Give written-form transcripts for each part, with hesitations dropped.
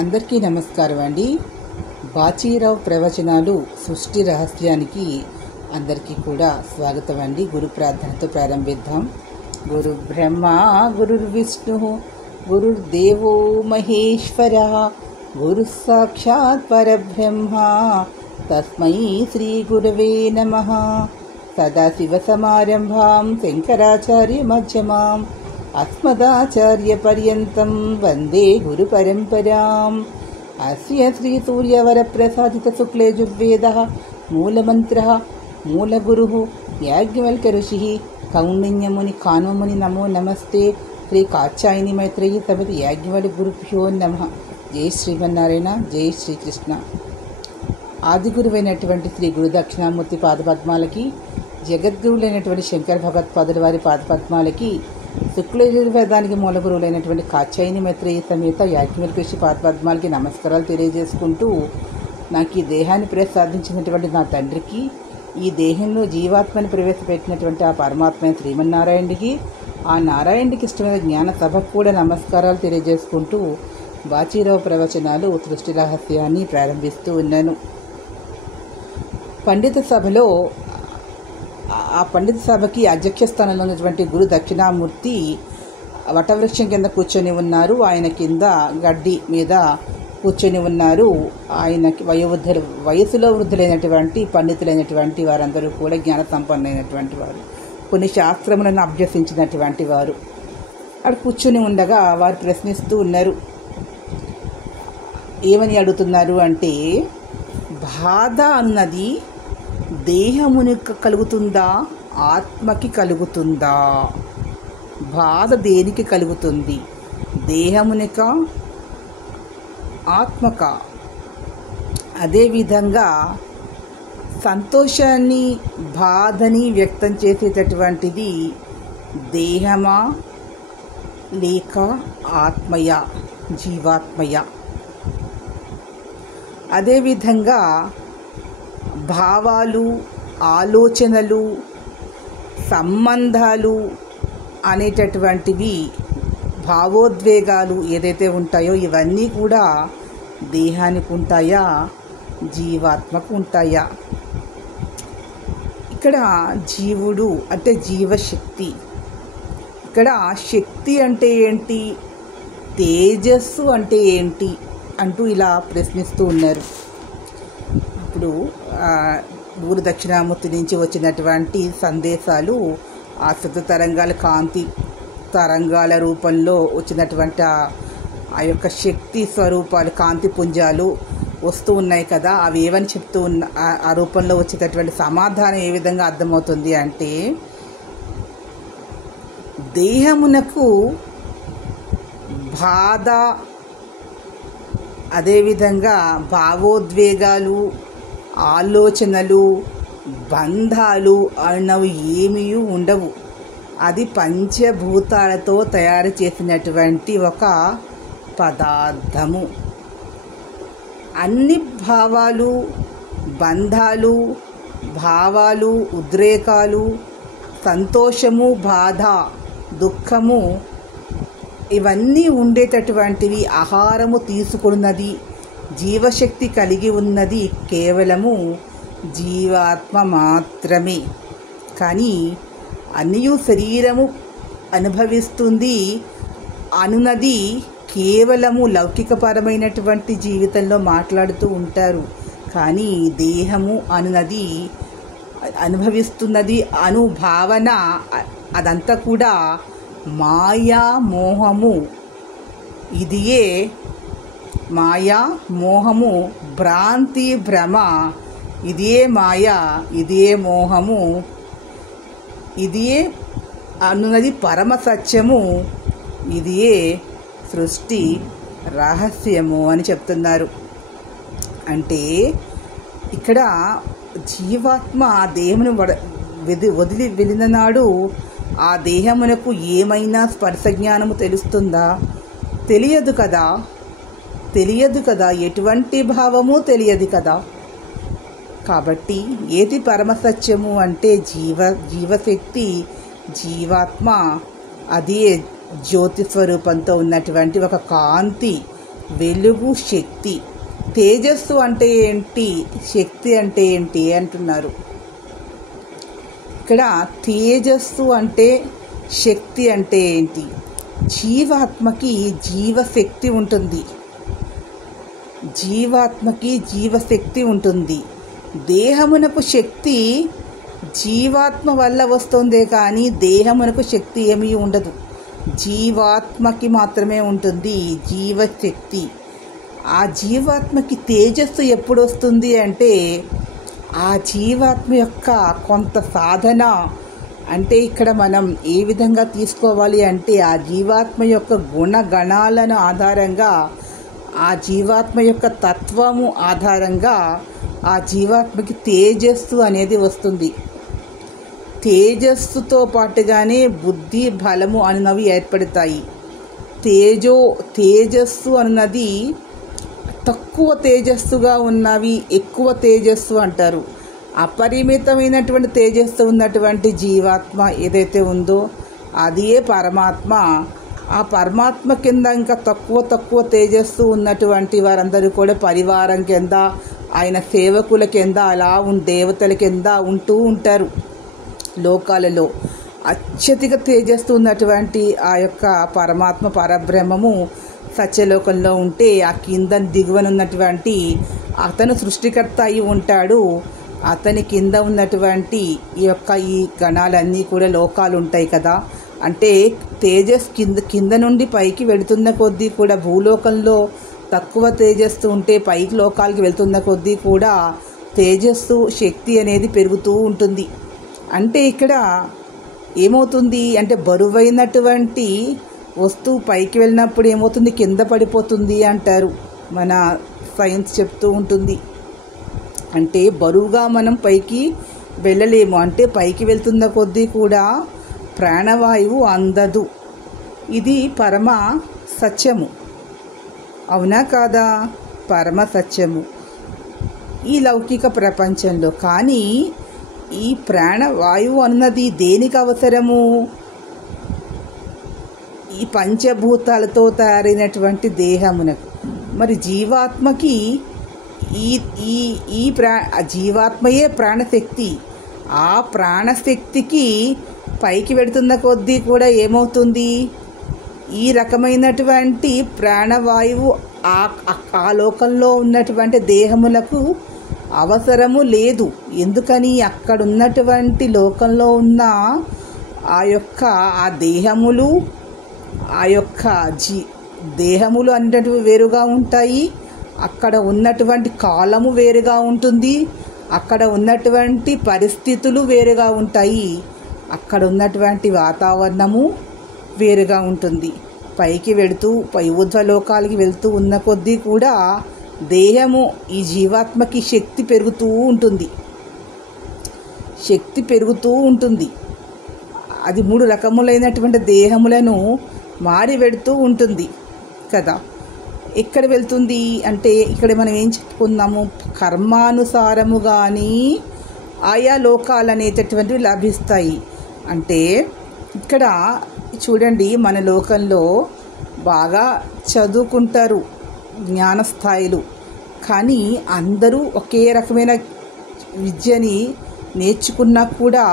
అందరికీ నమస్కారం అండి. బాచీరావు ప్రవచనాలు సృష్టి రహస్యానికి అందరికీ కూడా స్వాగతం అండి. గురు ప్రార్థనతో ప్రారంభిద్దాం. గురు బ్రహ్మ గురుర్విష్ణు గురుర్దేవో మహేశ్వర గురు సాక్షాత్ పరబ్రహ్మ తస్మై శ్రీ గురవే నమః. సదాశివసమారంభాం శంకరాచార్య మధ్యమాం అస్మదాచార్య పర్యంతం వందే గురు పరంపరాం. అస్య శ్రీ సూర్యవరప్రసాదిత శుక్లయజుర్వేదః మూలమంత్రః మూలగురుః యాజ్ఞవల్క్య ఋషిః కౌండిన్యముని కాన్వముని నమో నమస్తే. శ్రీ కాత్యాయని మైత్రేయి సమితి యాజ్ఞవల్క్య గురుభ్యో నమః. జై శ్రీమన్నారాయణ, జై శ్రీకృష్ణ. ఆదిగురువైనటువంటి శ్రీ గురు దక్షిణామూర్తి పాదపద్మాలకి, జగద్గురువులైనటువంటి శంకర భగవత్పాదుల వారి పాదపద్మాలకి, శుక్లయజుర్వేదానికి మూల గురువులైనటువంటి కాత్యాయని మైత్రేయి సమేత యాజ్ఞవల్క్య ఋషి పాదపద్మాలకి నమస్కారాలు తెలియజేసుకుంటూ, నాకు ఈ దేహాన్ని ప్రసాదించినటువంటి నా తండ్రికి, ఈ దేహంలో జీవాత్మని ప్రవేశపెట్టినటువంటి ఆ పరమాత్మ శ్రీమన్నారాయణుడికి, ఆ నారాయణుడికి ఇష్టమైన జ్ఞాన సభకు కూడా నమస్కారాలు తెలియజేసుకుంటూ బాచీరావు ప్రవచనాలు సృష్టి రహస్యాన్ని ప్రారంభిస్తూ ఉన్నాను. పండిత సభలో ఆ పండిత సభకి అధ్యక్ష స్థానంలో ఉన్నటువంటి గురు దక్షిణామూర్తి వటవృక్షం కింద కూర్చొని ఉన్నారు. ఆయన కింద గడ్డి మీద కూర్చొని ఉన్నారు. ఆయనకి వయసులో వృద్ధులైనటువంటి పండితులైనటువంటి వారందరూ కూడా జ్ఞాన సంపన్నులైనటువంటి వారు, కొన్ని శాస్త్రములను అభ్యసించినటువంటి వారు అక్కడ కూర్చొని ఉండగా వారు ప్రశ్నిస్తూ ఉన్నారు. ఏమని అడుగుతున్నారు అంటే, బాధ అన్నది దేహమునికి కలుగుతుందా, ఆత్మకి కలుగుతుందా? బాధ దేనికి కలుగుతుంది? దేహమునిక, ఆత్మక? అదేవిధంగా సంతోషాన్ని, బాధని వ్యక్తం చేసేటటువంటిది దేహమా లేక ఆత్మయ, జీవాత్మయ? అదేవిధంగా భావాలు, ఆలోచనలు, సంబంధాలు అనేటటువంటివి, భావోద్వేగాలు ఏదైతే ఉంటాయో ఇవన్నీ కూడా దేహానికి ఉంటాయా, జీవాత్మకు ఉంటాయా? ఇక్కడ జీవుడు అంటే జీవశక్తి. ఇక్కడ శక్తి అంటే ఏంటి, తేజస్సు అంటే ఏంటి అంటూ ఇలా ప్రశ్నిస్తూ ఉన్నారు. ఇప్పుడు గురు దక్షిణామూర్తి నుంచి వచ్చినటువంటి సందేశాలు ఆ శబ్ద తరంగాల, కాంతి తరంగాల రూపంలో వచ్చినటువంటి ఆ యొక్క శక్తి స్వరూపాలు, కాంతి పుంజాలు వస్తూ ఉన్నాయి కదా. అవి ఏమని చెప్తూ ఉన్న ఆ రూపంలో వచ్చేటటువంటి సమాధానం ఏ విధంగా అర్థమవుతుంది అంటే, దేహమునకు బాధ, అదేవిధంగా భావోద్వేగాలు, ఆలోచనలు, బంధాలు అన్నవి ఏమీ ఉండవు. అది పంచభూతాలతో తయారు చేసినటువంటి ఒక పదార్థము. అన్ని భావాలు, బంధాలు, భావాలు, ఉద్రేకాలు, సంతోషము, బాధ, దుఃఖము ఇవన్నీ ఉండేటటువంటివి, ఆహారము తీసుకున్నది, జీవశక్తి కలిగి ఉన్నది కేవలము జీవాత్మ మాత్రమే. కానీ అన్నీ శరీరము అనుభవిస్తుంది అనున్నది కేవలము లౌకికపరమైనటువంటి జీవితంలో మాట్లాడుతూ ఉంటారు. కానీ దేహము అనున్నది అనుభవిస్తున్నది అను భావన అదంతా కూడా మాయా మోహము. ఇదియే మాయా మోహము, భ్రాంతి భ్రమ. ఇదియే మాయ, ఇదియే మోహము, ఇదియే అన్నది పరమ సత్యము, ఇదియే సృష్టి రహస్యము అని చెప్తున్నారు. అంటే ఇక్కడ జీవాత్మ ఆ దేహమును వదిలి వెళ్ళిన నాడు ఆ దేహమునకు ఏమైనా స్పర్శ జ్ఞానము తెలుస్తుందా? తెలియదు కదా. ఎటువంటి భావము తెలియదు కదా. కాబట్టి ఏది పరమసత్యము అంటే జీవశక్తి, జీవాత్మ, అది జ్యోతి స్వరూపంతో ఉన్నటువంటి ఒక కాంతి వెలుగు శక్తి. తేజస్సు అంటే ఏంటి, శక్తి అంటే ఏంటి అంటున్నారు. ఇక్కడ తేజస్సు అంటే శక్తి అంటే ఏంటి? జీవాత్మకి జీవశక్తి ఉంటుంది. జీవాత్మకి జీవశక్తి ఉంటుంది. దేహమునకు శక్తి జీవాత్మ వల్ల వస్తుందే కానీ దేహమునకు శక్తి ఏమీ ఉండదు. జీవాత్మకి మాత్రమే ఉంటుంది జీవశక్తి. ఆ జీవాత్మకి తేజస్సు ఎప్పుడు వస్తుంది అంటే ఆ జీవాత్మ యొక్క కొంత సాధన, అంటే ఇక్కడ మనం ఏ విధంగా తీసుకోవాలి అంటే ఆ జీవాత్మ యొక్క గుణగణాలను ఆధారంగా, ఆ జీవాత్మ యొక్క తత్వము ఆధారంగా ఆ జీవాత్మకి తేజస్సు అనేది వస్తుంది. తేజస్సుతో పాటుగానే బుద్ధి, బలము అన్నవి ఏర్పడతాయి. తేజస్సు అన్నది తక్కువ తేజస్సుగా ఉన్నవి ఎక్కువ తేజస్సు అంటారు. అపరిమితమైనటువంటి తేజస్సు ఉన్నటువంటి జీవాత్మ ఏదైతే ఉందో అదే పరమాత్మ. ఆ పరమాత్మ కింద ఇంకా తక్కువ తేజస్సు ఉన్నటువంటి వారందరూ కూడా పరివారం కింద, ఆయన సేవకుల కింద, అలా దేవతల కింద ఉంటూ ఉంటారు. లోకాలలో అత్యధిక తేజస్సు ఉన్నటువంటి ఆ యొక్క పరమాత్మ పరబ్రహ్మము సత్యలోకంలో ఉంటే, ఆ కింద దిగువనున్నటువంటి అతను సృష్టికర్త అయి ఉంటాడు. అతని కింద ఉన్నటువంటి ఈ గణాలన్నీ కూడా లోకాలు ఉంటాయి కదా. అంటే తేజస్ కింద నుండి పైకి వెళుతున్న కొద్దీ కూడా, భూలోకంలో తక్కువ తేజస్సు ఉంటే పైకి లోకాలకి వెళ్తున్న కొద్దీ కూడా తేజస్సు శక్తి అనేది పెరుగుతూ ఉంటుంది. అంటే ఇక్కడ ఏమవుతుంది అంటే బరువైనటువంటి వస్తువు పైకి వెళ్ళినప్పుడు ఏమవుతుంది, కింద పడిపోతుంది అంటారు. మన సైన్స్ చెప్తూ ఉంటుంది. అంటే బరువుగా మనం పైకి వెళ్ళలేము. అంటే పైకి వెళ్తున్న కొద్దీ కూడా ప్రాణవాయువు అందదు. ఇది పరమ సత్యము, అవునా కాదా? పరమ సత్యము ఈ లౌకిక ప్రపంచంలో. కానీ ఈ ప్రాణవాయువు అన్నది దేనికి అవసరము? ఈ పంచభూతాలతో తయారైనటువంటి దేహమునకు. మరి జీవాత్మకి జీవాత్మయే ప్రాణశక్తి. ఆ ప్రాణశక్తికి పైకి వెడుతున్న కొద్దీ కూడా ఏమవుతుంది, ఈ రకమైనటువంటి ప్రాణవాయువు ఆ లోకంలో ఉన్నటువంటి దేహములకు అవసరము లేదు. ఎందుకని? అక్కడ ఉన్నటువంటి లోకంలో ఉన్న ఆ దేహములు, ఆ యొక్క దేహములు అనేటటువంటి వేరుగా ఉంటాయి. అక్కడ ఉన్నటువంటి కాలము వేరుగా ఉంటుంది. అక్కడ ఉన్నటువంటి పరిస్థితులు వేరుగా ఉంటాయి. అక్కడ ఉన్నటువంటి వాతావరణము వేరుగా ఉంటుంది. పైకి వెళుతూ ఊర్ధ్వలోకాలకి వెళ్తూ ఉన్న కొద్దీ కూడా దేహము, ఈ జీవాత్మకి శక్తి పెరుగుతూ ఉంటుంది. శక్తి పెరుగుతూ ఉంటుంది. అది 3 రకములైనటువంటి దేహములను మారి వెడుతూ ఉంటుంది కదా. ఎక్కడ వెళ్తుంది అంటే ఇక్కడ మనం ఏం చెప్పుకున్నాము, కర్మానుసారము కానీ ఆయా లోకాలు అనేటటువంటివి లభిస్తాయి. అంటే ఇక్కడ చూడండి, మన లోకంలో బాగా చదువుకుంటారు, జ్ఞానస్థాయిలు, కానీ అందరూ ఒకే రకమైన విద్యని నేర్చుకున్నా కూడా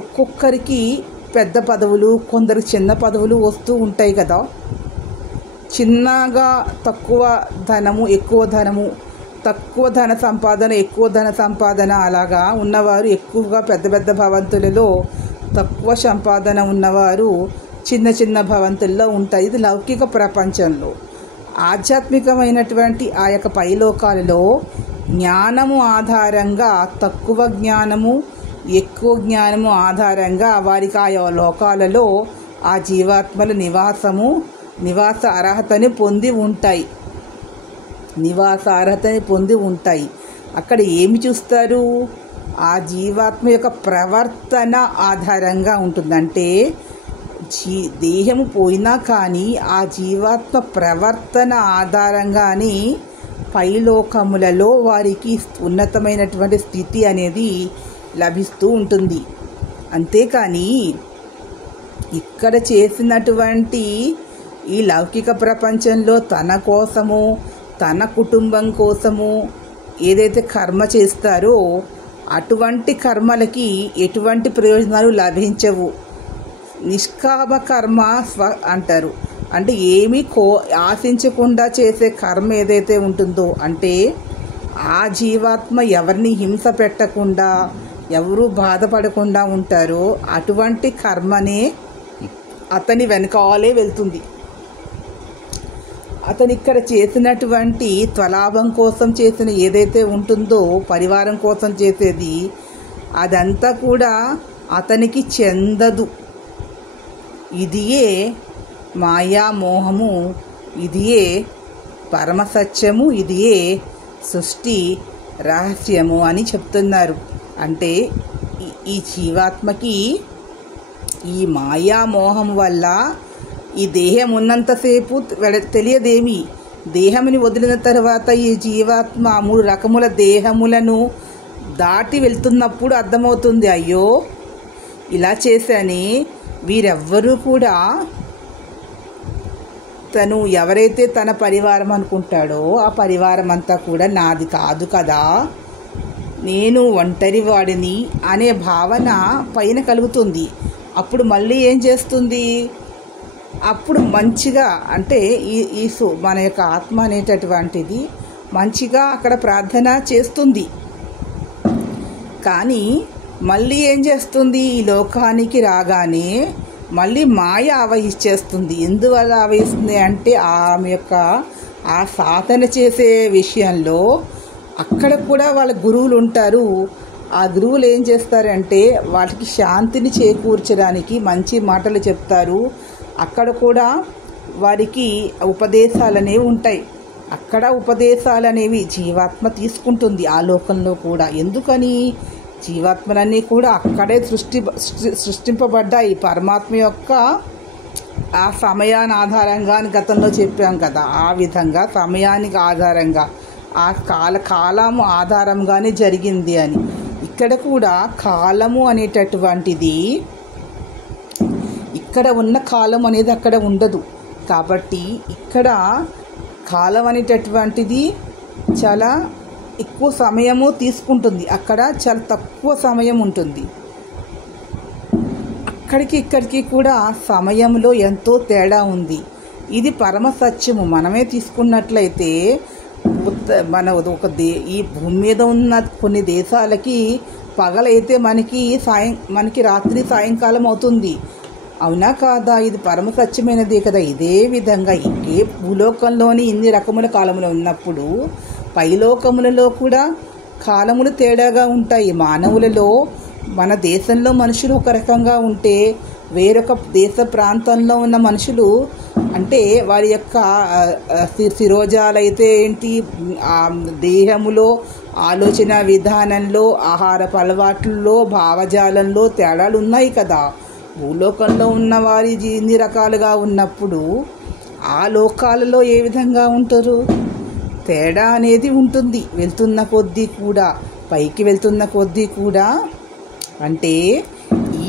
ఒక్కొక్కరికి పెద్ద పదవులు, కొందరికి చిన్న పదవులు వస్తూ ఉంటాయి కదా. చిన్నగా తక్కువ ధనము, ఎక్కువ ధనము, తక్కువ ధన సంపాదన, ఎక్కువ ధన సంపాదన, అలాగా ఉన్నవారు ఎక్కువగా పెద్ద పెద్ద భవంతులలో, తక్కువ సంపాదన ఉన్నవారు చిన్న చిన్న భవంతుల్లో ఉంటాయి. ఇది లౌకిక ప్రపంచంలో. ఆధ్యాత్మికమైనటువంటి ఆ యొక్క పైలోకాలలో జ్ఞానము ఆధారంగా తక్కువ జ్ఞానము, ఎక్కువ జ్ఞానము ఆధారంగా వారికి ఆయా లోకాలలో ఆ జీవాత్మల నివాస అర్హతని పొంది ఉంటాయి. అక్కడ ఏమి చూస్తారు? ఆ జీవాత్మ యొక్క ప్రవర్తన ఆధారంగా ఉంటుందంటే దేహము పోయినా కానీ ఆ జీవాత్మ ప్రవర్తన ఆధారంగానే పైలోకములలో వారికి ఉన్నతమైనటువంటి స్థితి అనేది లభిస్తూ ఉంటుంది. అంతేకాని ఇక్కడ చేసినటువంటి ఈ లౌకిక ప్రపంచంలో తన కోసము, తన కుటుంబం కోసము ఏదైతే కర్మ చేస్తారో అటువంటి కర్మలకి ఎటువంటి ప్రయోజనాలు లభించవు. నిష్కామ కర్మ అంటారు. అంటే ఏమీ ఆశించకుండా చేసే కర్మ ఏదైతే ఉంటుందో, అంటే ఆ జీవాత్మ ఎవరిని హింస పెట్టకుండా, ఎవరు బాధపడకుండా ఉంటారో అటువంటి కర్మనే అతని వెనకాలే వెళ్తుంది. అతను ఇక్కడ చేసినటువంటి త్వలాభం కోసం చేసిన ఏదైతే ఉంటుందో, పరివారం కోసం చేసేది, అదంతా కూడా అతనికి చెందదు. ఇదియే మాయామోహము, ఇదియే పరమసత్యము, ఇదియే సృష్టి రహస్యము అని చెప్తున్నారు. అంటే ఈ జీవాత్మకి ఈ మాయామోహం వల్ల ఈ దేహం ఉన్నంతసేపు తెలియదేమి. దేహముని వదిలిన తర్వాత ఈ జీవాత్మ 3 రకముల దేహములను దాటి వెళ్తున్నప్పుడు అర్థమవుతుంది, అయ్యో ఇలా చేశాని. వీరెవ్వరూ కూడా తను ఎవరైతే తన పరివారం అనుకుంటాడో ఆ పరివారం అంతా కూడా నాది కాదు కదా, నేను ఒంటరి వాడిని అనే భావన పైన కలుగుతుంది. అప్పుడు మళ్ళీ ఏం చేస్తుంది, అప్పుడు మంచిగా అంటే ఈ మన యొక్క ఆత్మ అనేటటువంటిది మంచిగా అక్కడ ప్రార్థన చేస్తుంది. కానీ మళ్ళీ ఏం చేస్తుంది, ఈ లోకానికి రాగానే మళ్ళీ మాయ ఆవహించేస్తుంది. ఎందువల్ల ఆవహిస్తుంది అంటే ఆమె యొక్క ఆ సాధన చేసే విషయంలో అక్కడ కూడా వాళ్ళ గురువులు ఉంటారు. ఆ గురువులు ఏం చేస్తారంటే వాళ్ళకి శాంతిని చేకూర్చడానికి మంచి మాటలు చెప్తారు. అక్కడ కూడా వారికి ఉపదేశాలు అనేవి ఉంటాయి. అక్కడ ఉపదేశాలు అనేవి జీవాత్మ తీసుకుంటుంది ఆ లోకంలో కూడా. ఎందుకని, జీవాత్మలన్నీ కూడా అక్కడే సృష్టింపబడ్డాయి పరమాత్మ యొక్క ఆ సమయాన్ని ఆధారంగా అని గతంలో చెప్పాం కదా. ఆ విధంగా సమయానికి ఆధారంగా ఆ కాలము ఆధారంగానే జరిగింది అని. ఇక్కడ కూడా కాలము అనేటటువంటిది ఇక్కడ ఉన్న కాలం అనేది అక్కడ ఉండదు. కాబట్టి ఇక్కడ కాలం అనేటటువంటిది చాలా ఎక్కువ సమయము తీసుకుంటుంది, అక్కడ చాలా తక్కువ సమయం ఉంటుంది. అక్కడికి ఇక్కడికి కూడా సమయంలో ఎంతో తేడా ఉంది. ఇది పరమ సత్యము. మనమే తీసుకున్నట్లయితే మన ఈ భూమి మీద ఉన్న కొన్ని దేశాలకి పగలైతే మనకి రాత్రి సాయంకాలం అవుతుంది. అవునా కాదా? ఇది పరమ సత్యమైనదే కదా. ఇదే విధంగా ఇంకే భూలోకంలోని ఇన్ని రకముల కాలములు ఉన్నప్పుడు పైలోకములలో కూడా కాలములు తేడాగా ఉంటాయి. మానవులలో మన దేశంలో మనుషులు ఒక రకంగా ఉంటే వేరొక దేశ ప్రాంతంలో ఉన్న మనుషులు అంటే వారి యొక్క శిరోజాలైతే ఏంటి, దేహములో, ఆలోచన విధానంలో, ఆహారపు అలవాట్లలో, భావజాలంలో తేడాలు ఉన్నాయి కదా. భూలోకంలో ఉన్న వారి ఇన్ని రకాలుగా ఉన్నప్పుడు ఆ లోకాలలో ఏ విధంగా ఉంటారు? తేడా అనేది ఉంటుంది. వెళ్తున్న కొద్దీ కూడా, పైకి వెళ్తున్న కొద్దీ కూడా. అంటే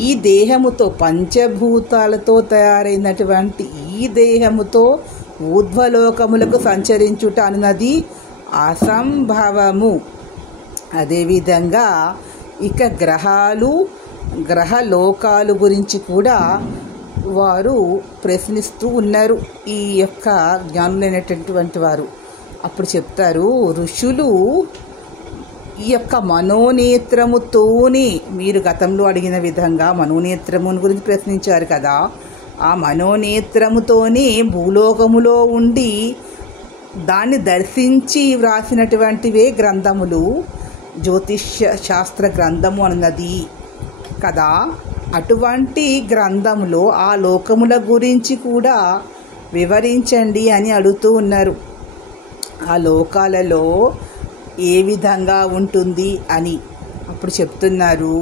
ఈ దేహముతో, పంచభూతాలతో తయారైనటువంటి ఈ దేహముతో ఊర్ధ్వలోకములకు సంచరించుట అన్నది అసంభవము. అదేవిధంగా ఇక గ్రహలోకాలు గురించి కూడా వారు ప్రశ్నిస్తూ ఉన్నారు ఈ యొక్క జ్ఞానులైనటువంటి వారు. అప్పుడు చెప్తారు, ఋషులు ఈ యొక్క మనోనేత్రముతోనే, మీరు గతంలో అడిగిన విధంగా మనోనేత్రముని గురించి ప్రశ్నించారు కదా, ఆ మనోనేత్రముతోనే భూలోకములో ఉండి దాన్ని దర్శించి వ్రాసినటువంటివే గ్రంథములు. జ్యోతిష్య శాస్త్ర గ్రంథము అన్నది కదా. అటువంటి గ్రంథములో ఆ లోకముల గురించి కూడా వివరించండి అని అడుగుతూ ఉన్నారు. ఆ లోకాలలో ఏ విధంగా ఉంటుంది అని. అప్పుడు చెప్తున్నారు,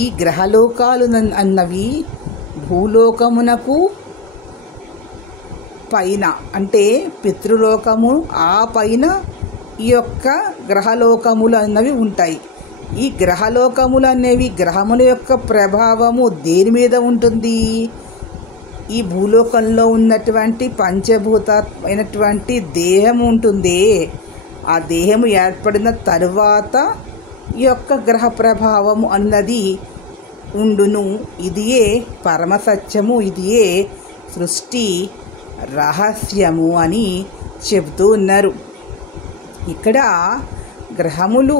ఈ గ్రహలోకాలు అన్నవి భూలోకమునకు పైన అంటే పితృలోకము, ఆ పైన ఈ యొక్క గ్రహలోకములు అన్నవి ఉంటాయి. ఈ గ్రహలోకములు అనేవి గ్రహముల యొక్క ప్రభావము దేని మీద ఉంటుంది? ఈ భూలోకంలో ఉన్నటువంటి పంచభూతమైనటువంటి దేహం ఉంటుందే, ఆ దేహము ఏర్పడిన తరువాత ఈ యొక్క గ్రహ ప్రభావము అన్నది ఉండును. ఇదియే పరమసత్యము, ఇదియే సృష్టి రహస్యము అని చెబుతూ ఉన్నారు. ఇక్కడ గ్రహములు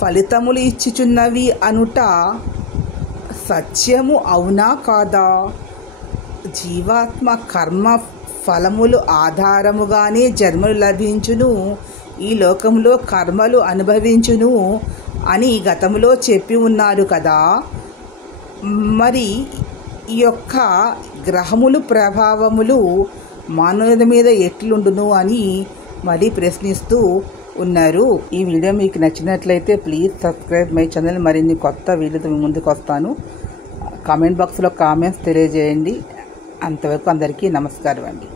ఫలితములు ఇచ్చుచున్నవి అనుట సత్యము అవునా కాదా? జీవాత్మ కర్మ ఫలములు ఆధారముగానే జన్మలు లభించును, ఈ లోకంలో కర్మలు అనుభవించును అని గతంలో చెప్పి ఉన్నారు కదా. మరి ఈ యొక్క గ్రహములు ప్రభావములు మానవుల మీద ఎట్లుండును అని మరి ప్రశ్నిస్తూ ఉన్నారు. ఈ వీడియో మీకు నచ్చినట్లయితే ప్లీజ్ సబ్స్క్రైబ్ మై ఛానల్. మరిన్ని కొత్త వీడియోతో మీ ముందుకు వస్తాను. కామెంట్ బాక్స్లో కామెంట్స్ తెలియజేయండి. అంతవరకు అందరికీ నమస్కారం అండి.